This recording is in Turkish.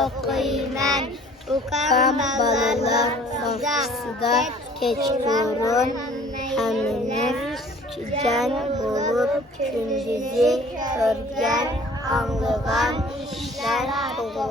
oquyman. Ukam balalar baxsida kechqurun hamini jan bo'lib kunduzi ko'rgan anglagan ishlar to'g'ri.